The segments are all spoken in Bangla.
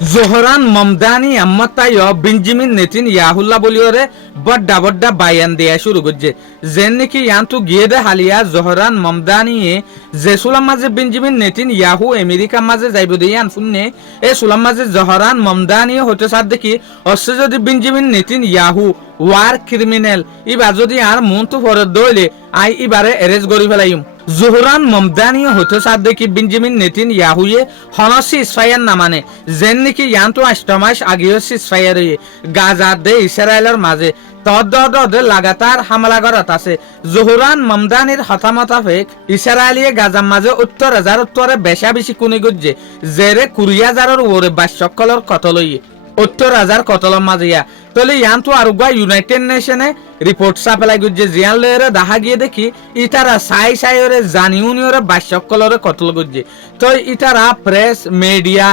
জোহরান মমদানি আম্মাতাইয় বেঞ্জামিন নেতানিয়াহুল্লাহ বলিওরে বড্ডা বড্ডা বায়ান দেয়া শুরু করছে যেন নাকি ইয়ান্তু গিয়ে দে হালিয়া জোহরান মমদানিয়ে যে সুলাম মাঝে বেঞ্জামিন নেতানিয়াহু আমেরিকা মাঝে যাইব দিয়ান ফুন্নে এ সুলাম মাঝে জোহরান মমদানিয়ে হতে সার দেখি অসে যদি বেঞ্জামিন নেতানিয়াহু ওয়ার ক্রিমিনাল ইবা যদি আর মনতো ফরদ দইলে আই ইবারে এরেজ করি ফেলাইম জোহরান মমদানিয়ে হতে সার দেখি বেঞ্জামিন নেতানিয়াহুয়ে হনসি ইসরায়েল না মানে যেন নাকি ইয়ান্তু 8 মাস আগেও ইসরায়েলে গাজা দে ইসরায়েলের মাঝে তদ লাগাতার হামলা করত আছে জোহরান মমদানির হতামতাফেক ইসরায়েলিয়ে গাজার মাঝে উত্তরে বেশা বেশি কুনি গুজে জেরে 20,000 ওরে বাসকলর কতলই 70,000 কতলর মাঝিয়া তলে ইয়ান্তু আরুগা ইউনাইটেড নেশনে রিপোর্ট সাপলাই গুজে জিয়ান লয়েরে দেখা গিয়ে দেখি ইতারা সাইরে জানিউনিয়রে বাসকলরে কতল গুজে তো ইতারা প্রেস মিডিয়া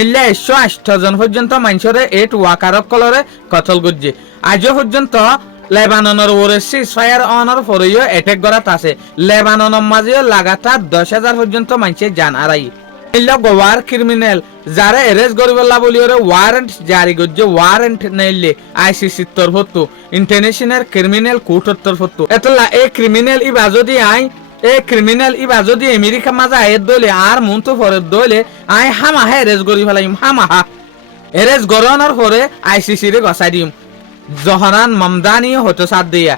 এলে 108 জন পর্যন্ত মানুষরে এট ওয়াকারক কলরে কতল গুজে আজও পর্যন্ত লেবাননের ওরে সিজফায়ার অনর ফরিও অ্যাটাক করাত আছে লেবাননের মাঝে লাগাতার 10,000 পর্যন্ত মানুষে জান আরাই এলা গোয়ার ক্রিমিনাল যারা এরেস্ট করিবলা বলি ওরে ওয়ারেন্ট জারি করছে ওয়ারেন্ট নাইলে আইসিসি তরফত ইন্টারন্যাশনাল ক্রিমিনাল কোর্টের তরফত এতলা এই ক্রিমিনাল ইবা যদি আমেরিকা মাঝে আয়ের দলে আর মন তো ফরের দলে আই হামাহা এরেস্ট করি ফেলাইম হামাহা এরেস্ট গরনার পরে আইসিসি রে গসাই দিম জোহরান মমদানি হতো সাথ দিয়া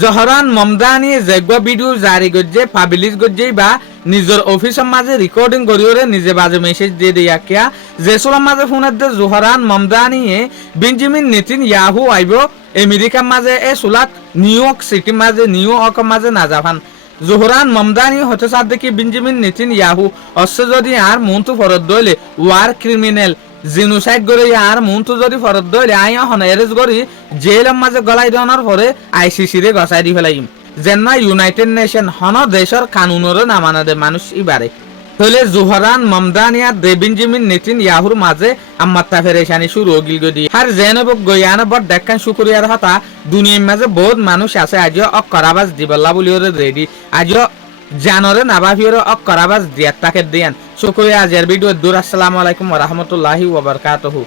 জোহরান মমদানি যেগুলো ভিডিও জারি করছে পাবলিশ করছে বা নিজের অফিসের মাঝে রেকর্ডিং করিওরে নিজে বাজে মেসেজ দিয়ে দিয়া কিয়া যেসুলার মাঝে ফোনের দে জোহরান মমদানিয়ে বেঞ্জামিন নেতানিয়াহু আইব আমেরিকার মাঝে এ সুলাত নিউ ইয়র্ক সিটি মাঝে নিউ ইয়র্কের মাঝে না যাবান জোহরান মমদানি হতে সাথ দেখি বেঞ্জামিন নেতানিয়াহু অশ্ব যদি আর মনতো ফরদ দইলে ওয়ার ক্রিমিনাল জিনোসাইড করে আর মনতো যদি ফরদ দইলে আই হন এরেজ করি জেলের মাঝে গলাই দেওয়ার পরে আইসিসি রে গসাই দি ফেলাইম যেন ইউনাইটেড নেশন হন দেশের কানুনের না মানা দে মানুষ ইবারে তাহলে জোহরান মমদানিয়া দে বেঞ্জামিন নেতানিয়াহুর মাঝে আম্মাত্তা ফেরেশানি শুরু হগিল গদি আর জেনব গয়ানা বড় দেখান শুকরিয়ার হতা দুনিয়ার মাঝে বহুত মানুষ আছে আজও অকরাবাজ দিবল্লা বলি ওরে রেডি আজও জানরে নাবাফিওরে অকরাবাজ দিয়াত তাকে দিয়ান শুকরিয়া আজের ভিডিও দূর আসসালামু আলাইকুম ওয়া রাহমাতুল্লাহি ওয়া বারাকাতুহু।